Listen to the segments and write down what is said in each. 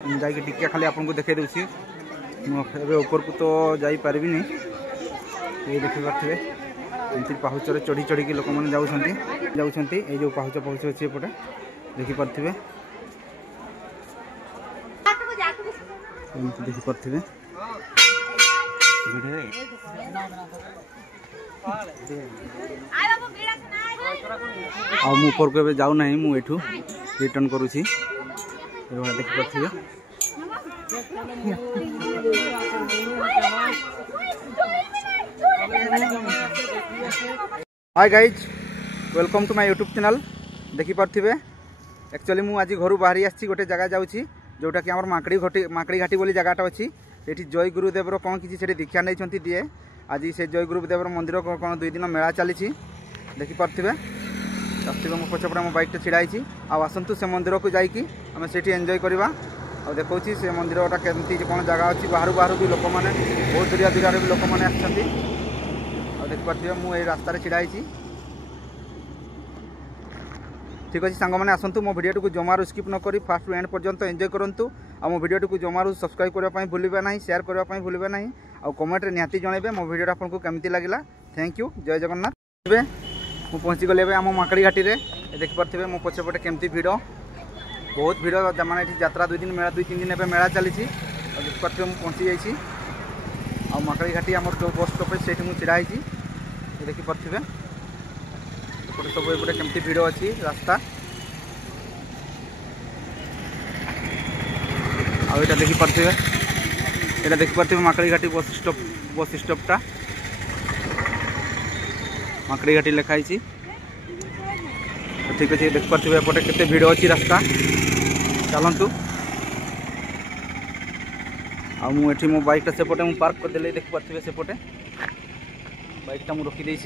जाकि टिके खाली आपको देखे दूसरी ऊपर को तो जापारि ये देखी पारे एमती पाहुचर चढ़ी चढ़ी लोक मैंने जाऊँगी ये जो पाहुच पाहुच अच्छी एपटे देखिपे देखिपे ऊपर को जाऊना मुठू रिटर्न करुँची देखिपे hi guys welcome to my YouTube channel देखिपे एक्चुअली मुझे आज घर बाहरी आसी गोटे जगह जाऊँगी जोटा कि माकड़ी घाटी बोली जगहटा अच्छी ये जय गुरुदेवर कौन किसी दीक्षा नहीं दिए आज से जय गुरुदेवर मंदिर कौन 2 दिन मेला चली देखिपे आसवे मो पछपटे मो बाइक छिड़ाई आसतु से मंदिर को जाकि आम से एंजॉय करवा और देखा से मंदिरटा केमती कौन जगह अच्छी बाहर बाहर भी लोक मैंने बहुत दूरिया दूरिया भी लोक मैंने आसते देखिपे मुझे रास्तार छिड़ाई ठीक अच्छे सांग मैंने आसतु मो भिडियो को जमारू स्किप न करी फास्ट टू एंड पर्यंत एंजॉय करूँ और मो भिडियो को जमारू सब्सक्राइब करने भूलें ना शेयर करने भूलें ना और कमेंट निहाती जनइबे मो भिडियो आपको केमती लगे थैंक यू जय जगन्नाथ। मुझे पहुँची गली आम माकड़ी घाटी में देखिपे मो पछपटे केमती भिड़ बहुत भिड़ माने यात्रा 2 दिन मेला 2-3 दिन मेला चली देखिपे मुझे पहुँची जाइए आ माकड़ी घाटी आम जो बस स्टॉपेज से मुझे छिड़ा देखिपे एपटे सब एपटे केमती भिड़ अच्छी रास्ता आटा देखिपे माकड़ी घाटी बस स्टॉपटा माकड़ी घाटी लिखाई ठीक अच्छे देखिपे एपटे केते भिड़ अच्छी रास्ता चलतु आठी मो बाइकटा सेपटे मुझे पार्क करदे देखिपे सेपटे बाइकटा मुझे रखीदे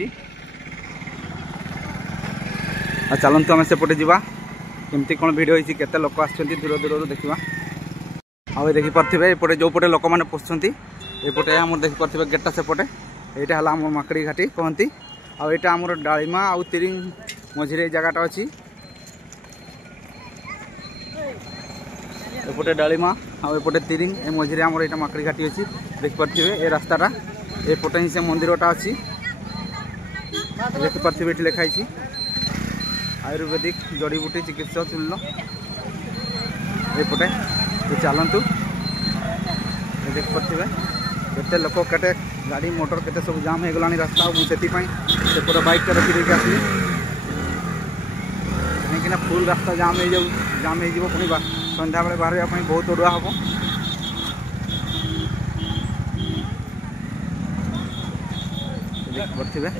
चलतु आम सेपटे जावा केमती कौन भिड़ होती केते लोक आसुँच दूर दूर देखा आउ देखिपे एपटे जो पटे लोक मैंने पशुंट एपटे आम देखिपे गेटा सेपटे यहाँ है आम माकड़ी घाटी कहती आईटा आमर डालीमा आउ तिरिंग मझे जगहटा अच्छी एपटे डालीमा आउटे तिरिंग ए मझे आमर यहाँ माकड़ी घाटी अच्छी देखिपे ये रास्ताटा एपटे ही से मंदिरटा अच्छी देखिपे ये लिखाई आयुर्वेदिक जड़ीबूटी चिकित्सा चूल्य एपटे चलतु देखिपे केते लोक केटे गाड़ी मोटर केते सब जाम हो गलानी रास्ता मुझे पूरा बाइक रखी आसली कहीं फुल रास्ता जाम हो पुणी संध्या बेले बाहर बहुत अड़ुआ हम देखिपे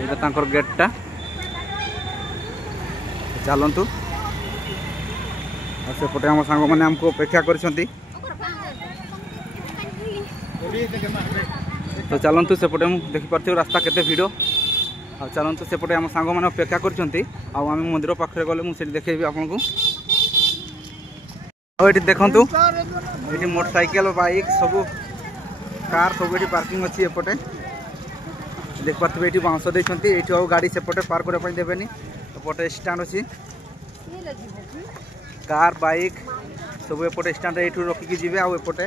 ये गेटटा चलतु सेपटे आम सांग मैंने आमको अपेक्षा कर तो चलतु सेपटे देखिपे रास्ता केते भिड़ आ चलतु सेपटे आम सांग मैंने अपेक्षा कर मंदिर पाखे गले मुझे देखेबी आपको ये देखु ये मोटरसाइकेल बाइक सब कार सब ये पार्किंग अच्छी एपटे देखिपे ये बाउंस देती ये गाड़ी सेपटे पार्क करने देवेनि एपटे स्टैंड अच्छी कार बाइक सब एपटे स्टैंड ये रखिकी जी आउटे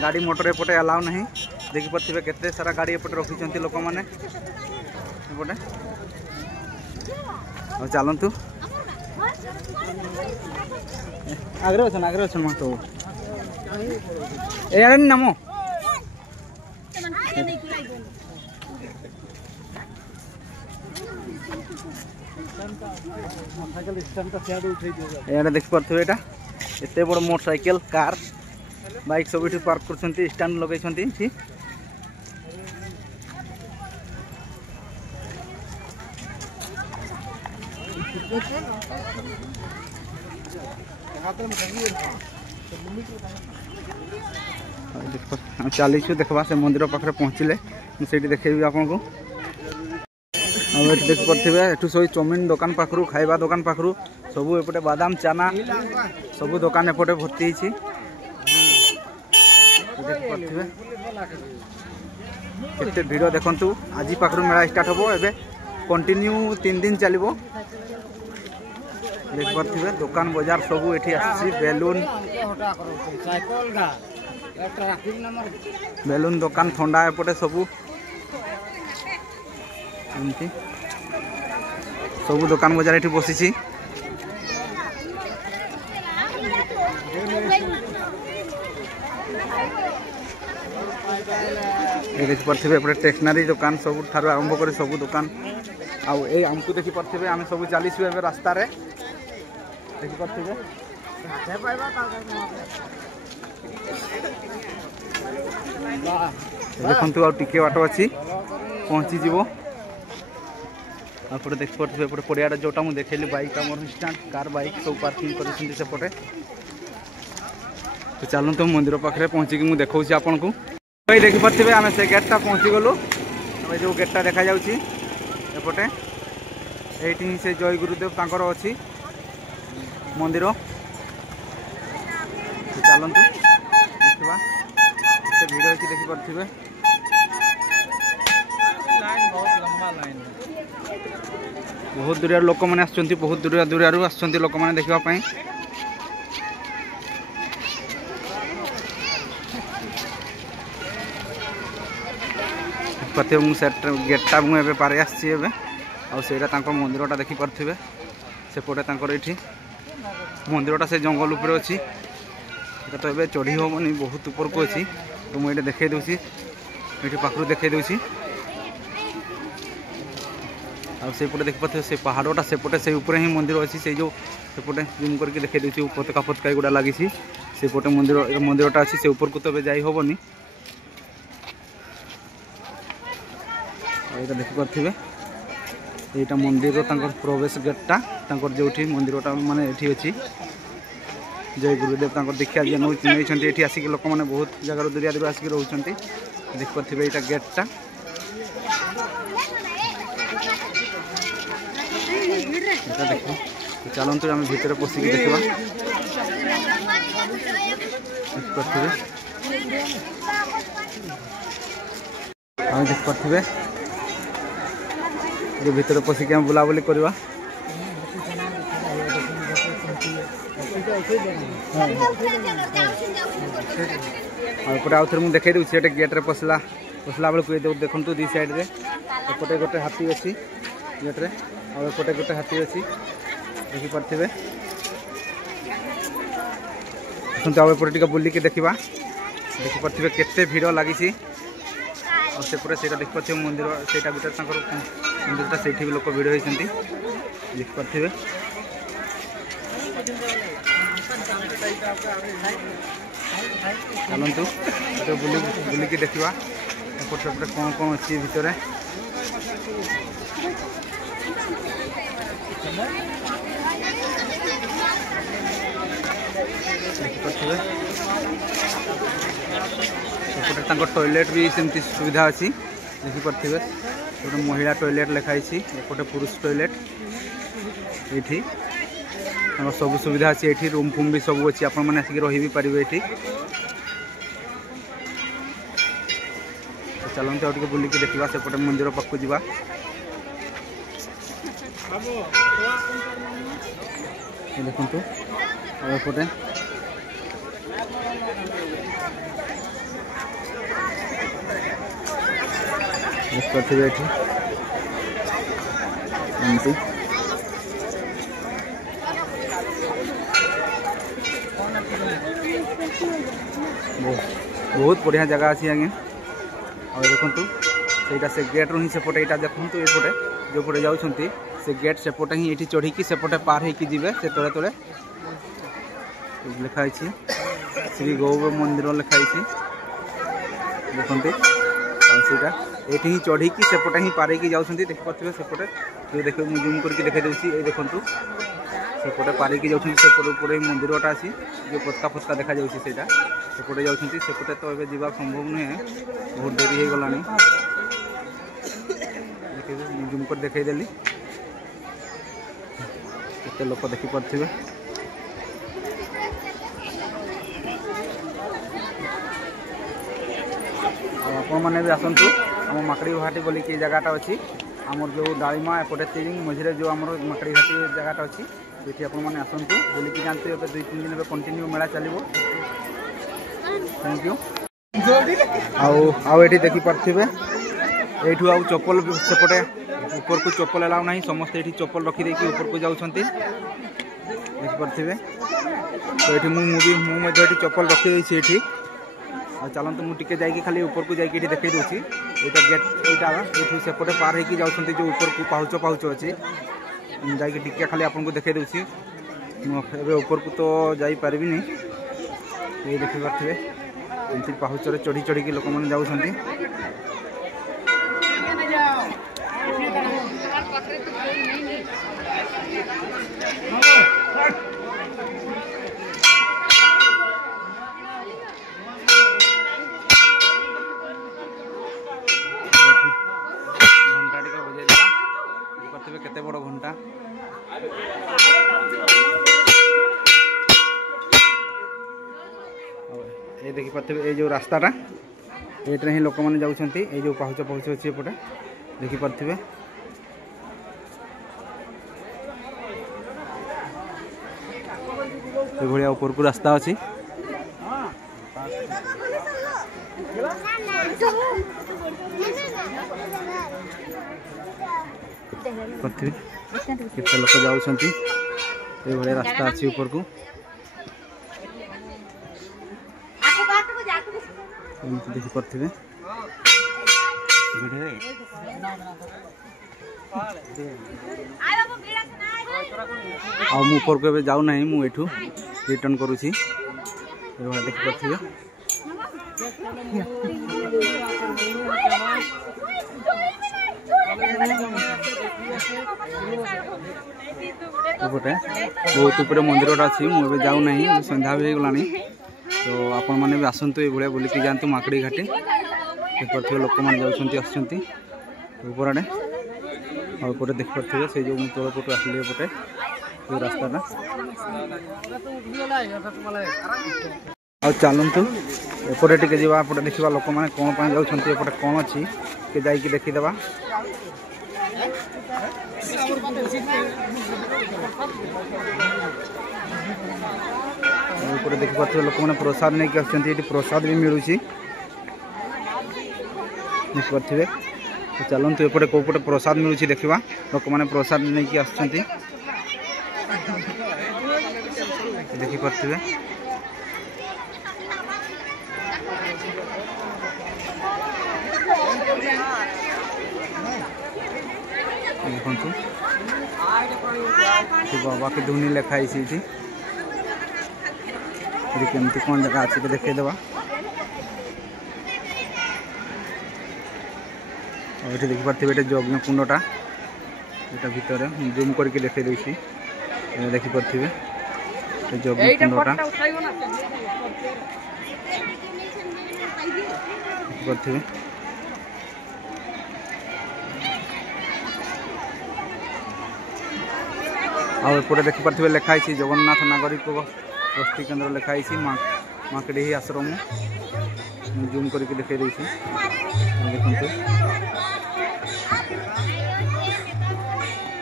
गाड़ी मोटर एपटे अलाउ ना देखिपे केते सारा गाड़ी एपटे रखी लोक मैंने एपटे चलतु आगे अच्छा मत ए नाम यहाँ देखिपे यहाँ एत बड़ मोटरसाइकेल कार बाइक सब ये पार्क कर स्टैंड लगे चलीचु देखा से मंदिर पाखे पहुँचले मुझे देखेबी आपको देखिपे एठू सब चाउमिन दुकान पाखु खाइबा दुकान पाखु सब एपटे बादाम चाना सब दुकान एपटे भर्ती देखिपे केते भिड़ देखंतु आज पाखरु मेला स्टार्ट होबो एबे कंटिन्यू 3 दिन चलिबो देख पारथिबे दुकान बाजार सब एठी आसी बेलून दुकान ठंडा एपटे सब एमती सब दुकान बाजार एठी बसिछि ये देख पारथिबे एपटे स्टेशनरी दुकान सब थारु आरंभ करे सब दुकान आउ ए हमकु देखि पारथिबे आमे सब चालीस एबे रास्ता रे देखि पारथिबे देखंतु आ टिके बाटो अछि पहुंची जीवो आपरे देख पारथिबे एपटे पडियाडा जोटा मु देखेली बाइक हमर स्टैंड कार बाइक सब पार्किंग करिसिंदी सेपटे तो चलूँ तो मंदिर पाखे पहुँचिक मुझे देखा आपन को ये देखी पारे आम से गेटा पहुँची गलु जो गेटा देखा जापटे ये से जय गुरुदेव तांकर अच्छी मंदिर तो चलतु देखा भिड़ अच्छी देखी पारे बहुत दूर लोक मैंने आसुँच बहुत दूर दूर आसुँच लोक मैंने देखापी गेटा मुझे पारे आसी मंदिरटा देखी पारे सेपटे ये मंदिरटा से जंगल उपर अच्छी तो ये चढ़ी हेनी बहुत ऊपर को अच्छी तो मुझे देखे दूसरी ये पाखु देखे दूसरी आउपटे देखी पारे से पहाड़टा सेपटे से ऊपर ही मंदिर अच्छी से जो सेपटे जूम करके देखे दूसरी पताका पताका गुड़ा लगी सेपटे मंदिरटा अच्छी से ऊपर को तो जाई हेनी ये देखी पारे यहाँ मंदिर प्रवेश गेटा जो मंदिरटा माने ये अच्छी जय गुरुदेव दीक्षा जी नहीं ये आसिक लोक मैंने बहुत जगार दूरिया दूर आसिक रोच देखी पारे यहाँ गेटा देख चलतु आम भीतर पशिक देखा देख पारे जो भीतर पशिक आम बुलाबुली करवा एपटे आउ थे मुझे देखे दूसरी गेट्रे पशला बेलू ये देखूँ दी साइड रे एपटे गोटे हाथी अच्छी गेट्रे आउपटे गोटे हाथी अच्छी देखी पारे आउपटे बुलिकी देखा देखी पारे केते भिड़ लगी सेपटे से देखी पारे मंदिर से गोटे मंदिरटा से भी लोक भिड़ होती देखी पारे चलतु तो बुलिकी देखा एपटे सेपटे कौन कौन अच्छी भितर सेपटे टॉयलेट भी सेमती सुविधा अच्छी देखी पारे गोटे महिला टॉयलेट लिखाई एपटे पुरुष टॉयलेट ये सब सुविधा अच्छी ये रूम फूम भी सब अच्छी आपण मैंने आसिक रही भी पारे ये चलते और बुलिकी देखा सेपटे मंदिर पाखु जा देखु एपटे देख पारे एमती बहुत बढ़िया जगह अच्छी आगे और देखु से गेट रू ही सेपटे यहाँ देखूँ एपटे जो पटे जाऊँगी से गेट सेपटे ही ये चढ़ी सेपटे पार होगी से तले तले लिखाई श्री गौ मंदिर लिखाई देखते और ये ही चढ़ी सेपटे ही पार होगी जाऊँगी देख पारे सेपटे जो देख जूम करके देखे दूसरी ये देखूँ सेपटे पार होगी जाऊँगी सेपटे ऊपर ही मंदिरटा अच्छी जो पतका फतका देखा जाऊँगी सेपटे जाऊँगी सेपटे तो ये जावा संभव नुहे बहुत डेरी हो गलानी जूम कर देखईदेली केते लोक देखी पारे आपण मैंने भी आसतु आम माकड़ी घाटी बोली कि जगहटा अच्छी आमर जो डालीमा एपटे तिरिंग मझे जो आम माकड़ी घाटी जगहटा अच्छी ये आपने आसतु बुलिकी जातु 2-3 दिन कंटिन्यू मेला चलो। Thank you. आउ देखी पारे यू आउ चप्पल सेपटे ऊपर को चप्पल अलाउ ना समस्ते ये चप्पल रखीदे ऊपर को जाऊँ देखिपे। तो ये मुझे चप्पल रखीदे ये चलते मुझे जाकि खाली ऊपर को जाकि देखी दूसरी यहाँ गेट यहाँ ये सेपटे पार हो जाऊँच जो ऊपर को पाहुच अच्छी जाकि टिके खाली आपको देखी दूसरी ऊपर को तो जापर ये देखिपे एमती पाहुच चढ़ी चढ़ी लोक मैंने जाऊँच। घंटा टे बजे केते बड़ घंटा ये देखी पारे ये जो रास्ताटा ये ही लोक मैंने जाऊँच ये जो पाहुच अच्छी एपटे देखिपे। ये ऊपर को रास्ता अच्छी केते लोक जाऊँच ये रास्ता अच्छी ऊपर को देखिपे। ऊपर को जाऊना मुझे रिटर्न करुँची देखिपे। एपटे बहुत ऊपर मंदिरटा अच्छी मुझे जाऊना संध्या भी हो गलानी तो आपण मैंने भी आसतु ये बुलिकी जातु माकड़ी घाटी देखिपे लोक मैंने जाऊँच ऊपर आड़े आउपटे देखिपे से जो मुझे तल पटू आसली एपटे ये रास्ताटा आ चलतु एपटे टे जापटे देखा लोक मैंने कौन पर जापटे कौन अच्छी के जाकि देखीदे। ऊपर देखिपे लोक मैंने प्रसाद नहीं आसछन्ति प्रसाद भी मिलूँ देखिपे। तो चलतु एपटे कौपटे प्रसाद मिलूँ देखा लोक मैंने प्रसाद नहीं आसछन्ति देखिपे। देखु बाबा के धुनी लिखाई केमती कौन जगह अच्छी तो देखईदेवा। और ये देखिपे ये यज्ञ कुंडटा यहाँ भितर जूम करके देखई देसी देखिपे यज्ञ कुंडटा देखिपे। आउपटे देखिपे लिखाई जगन्नाथ नागरिक गोष्ठी केन्द्र लिखाई माकड़ी आश्रम जूम करके देखई देसी देखु।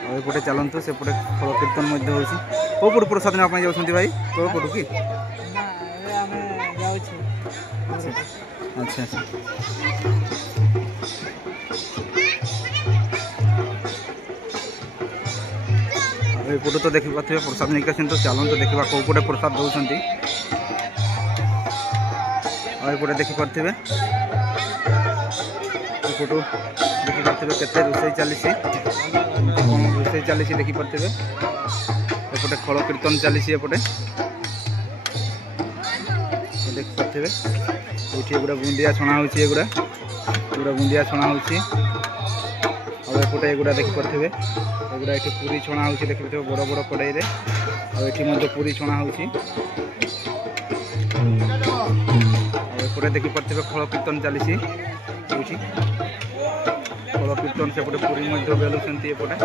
आउपटे चलतु सेपटे फल कीर्तन हो पटू प्रसाद नापी जाऊँ भाई तो पटू कि अच्छा अच्छा एपटू तो देखिपे प्रसाद नहीं आस तो चलते देखा कौपटे प्रसाद दौरान आउपटे देखिपे एपटू देखिपे केते रोषे चली रोषे चली देखिपे एपटे खल कीर्तन चली एपटे देखिपे ये गुड़ा बुंदिया छणा होगुड़ा बुंदिया छणा होपटे एगुड़ा देखिपे एगुड़ा ये पूरी छणा हो देखिए बड़ बड़ कड़ाई ये पूरी छणा होपटे देखिपे खल कीर्तन चली खल कीर्तन सेपटे पूरी बेलुंट एपटे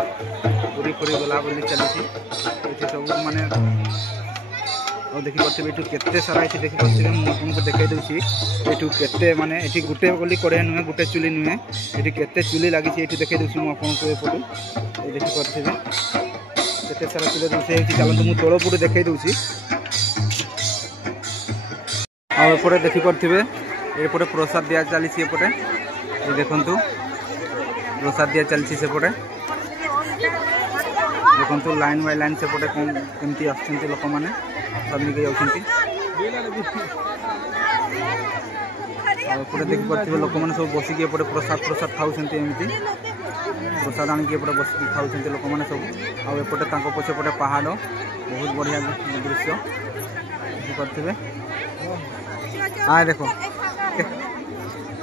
पूरी पूरी गला बोली चली सब माने ଆଉ ଦେଖିପାରୁଥିବେ ଏଠୁ କେତେ ସାରା ଏଠି ଦେଖିପାରୁଥିବେ ମୁଁ ଆପଣଙ୍କୁ ଦେଖାଇ ଦେଉଛି ଏଠୁ କେତେ ମାନେ ଏଠି ଗୋଟେ ବୋଲି କଡ଼େଇ ନୁହେଁ ଗୋଟେ ଚୁଲି ନୁହେଁ ଏଠି କେତେ ଚୁଲି ଲାଗିଛି ଏଠି ଦେଖାଇ ଦେଉଛି ମୁଁ ଆପଣଙ୍କୁ ଏପଟୁ ଦେଖିପାରୁଥିବେ କେତେ ସାରା ଚୁଲି ରୋଷେଇ ହେଉଛି ଚାଲନ୍ତୁ ମୁଁ ତଳ ପଟୁ ଦେଖାଇ ଦେଉଛି ଆଉ ଏପଟେ ଦେଖିପାରୁଥିବେ ଏପଟେ ପ୍ରସାଦ ଦିଆ ଚାଲିଛି ଏପଟେ ଦେଖନ୍ତୁ प्रसाद दिया चलती सेपटे देखो लाइन बाय लाइन सेपटे कमती आसुँच लोक मैंने समिके जाते देखिपे लोक मैंने सब बसिक एपटे प्रसाद प्रसाद खाऊँच एमती प्रसाद आणिकी एपटे बसिक खाऊँच लोक मैंने सब आपटे पछेपटे पहाड़ बहुत बढ़िया दृश्य देखिपे हाँ देखो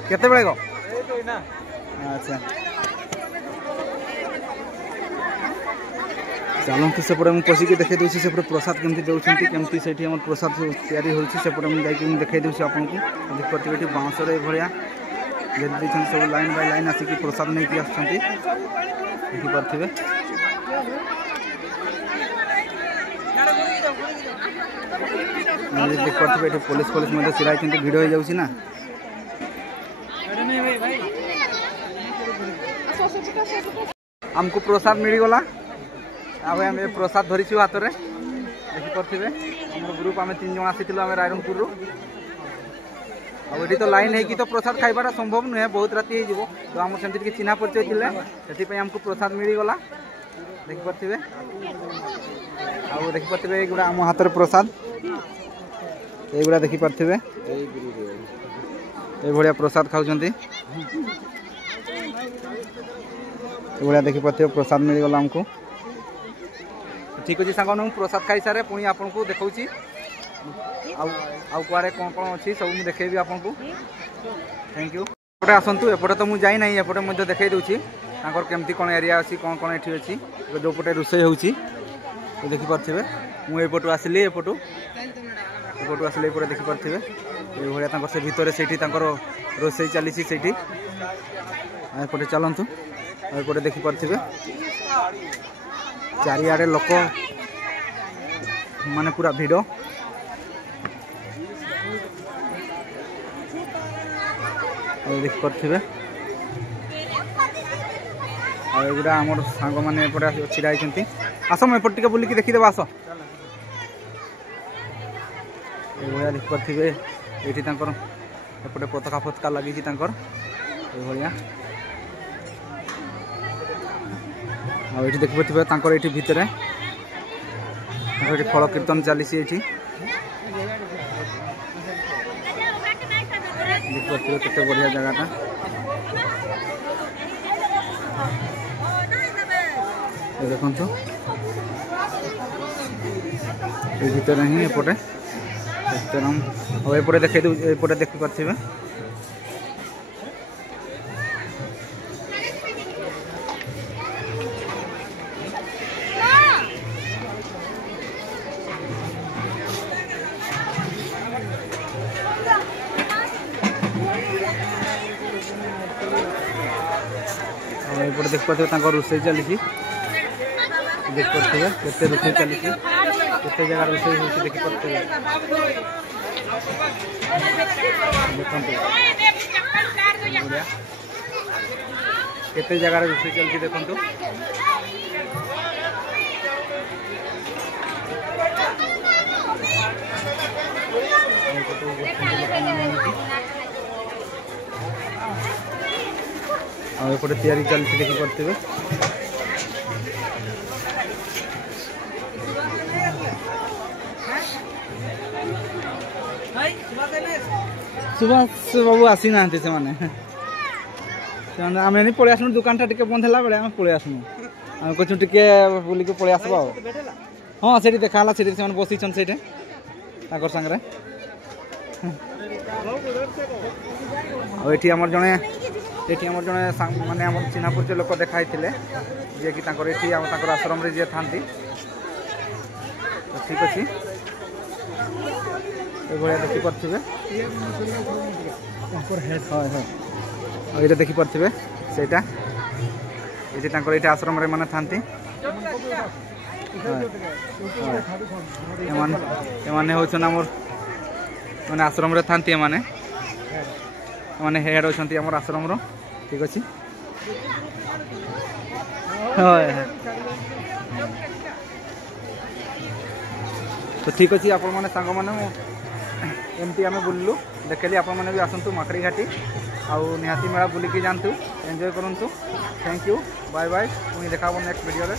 केते बेले गो अच्छा चलती सेपटे मुझे पशिकी देखी दूसरी सेपटे प्रसाद केमती दौरान केमती से प्रसाद तैयारी होपटे मुझे देखी दूसरी आपको देखिए ये बाँसर भाया घेरी सब लाइन बाय लाइन आसिक प्रसाद नहीं आसपारे देखिपे ये पुलिस छिड़ा भिड़ हो जाऊँगी ना आमको प्रसाद मिलगला आम प्रसाद धरीचु हाथ में देखिपे आम ग्रुप आम 3 जन आसी रायरंगपुर आठी तो लाइन है कि तो प्रसाद खाइबाटा संभव नुहे बहुत राति हो तो आम से चिन्हा परिचय थे से आमको प्रसाद मिलगला देखिपे देखिपे युवा आम हाथ में प्रसाद युवा देखिपे ये भाया प्रसाद खाऊँ ये देखिपे प्रसाद मिलगला आमको ठीक अच्छे सांग प्रसाद खाई सारे पुणी आपको देखा आउे कौन कौन अच्छी सब मुझे देखेबी आपको थैंक यू एपटे आसतु एपटे तो मुझे जाई एपटे मुझे देखई दूसरी केमती कौन एरिया अच्छी कौन कौन ये अच्छी जो पटे रोषे हो देखिपे मुझे आसली एपटू आसली देखिपे ये भाया से भितर से रोषे चली एपटे चलतु एपटे देखिपे चारिआडे लोक माने पूरा भिड़ देखिपे आगुड़ा आम सांग मैंने छिड़ा आस मैं एपटे बुलिकी देखीदेव आस ये देखिपे ये एपटे पताका फतका लगी भाया आठी देखिपे ये भितर फल कीर्तन चली देखिए केते बढ़िया जगहटा देखु ये भितर ही एपटे एपटे देखे एपटे देखिपे एपटे देखिपे रोषे चली देखिपे केते रोषे चली केते जगह रोषे हो देखिपे केते जगह रोषे चलती देखु एपटे तैयारी चलती देखिपे सुभाष बाबू आसी ना से आम पलि आसनु दुकान टा टे बंद है बेले आम पलि आसनु आम कहूँ टे बुलिक पलि आसबा हाँ से देखा से बसी से सांगे ये आम जड़े ये आम जड़े माने आम चिन्हा परिचय लोक देखाई थे जी कि आश्रम जी था ठीक अच्छे ये देखिपे ये देखिपे से ये आश्रम माने था एमाने होछन हमर माने आश्रम रे थांती माने माने हेड होछंती हमर आश्रम रो ठीक अछि होय तो ठीक अछि आपण माने संग माने एमती आम बुललु देखली आपण मैंने भी आसतु माकड़ी घाटी आउ निहाती मेला बुलिकी जानतु एंजॉय करंतु थैंक यू बाय बाय पुणी देखा नेक्स्ट वीडियो रे।